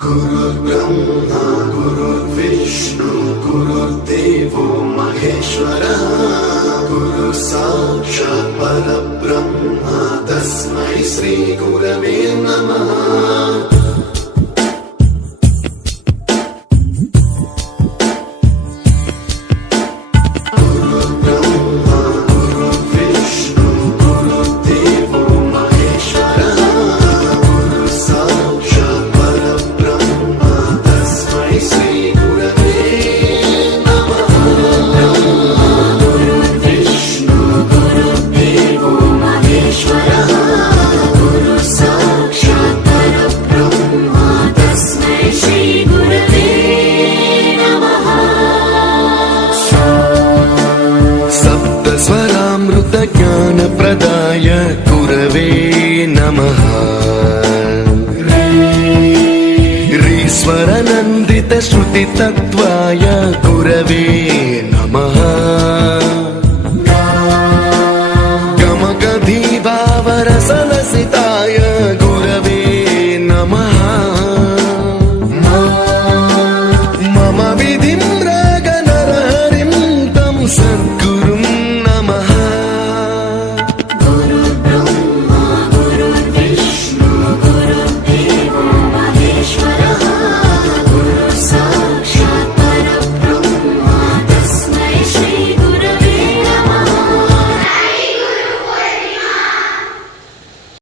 गुरुर्ब्रह्मा गुरुर्विष्णु गुरुर्देवो महेश्वरः गुरु साक्षात् परब्रह्म तस्मै श्री गुरवे नमः। स्वरामृत ज्ञान प्रदाय गुरवे नमः। रीश्वर नन्दित श्रुति तत्त्वाय गुरवे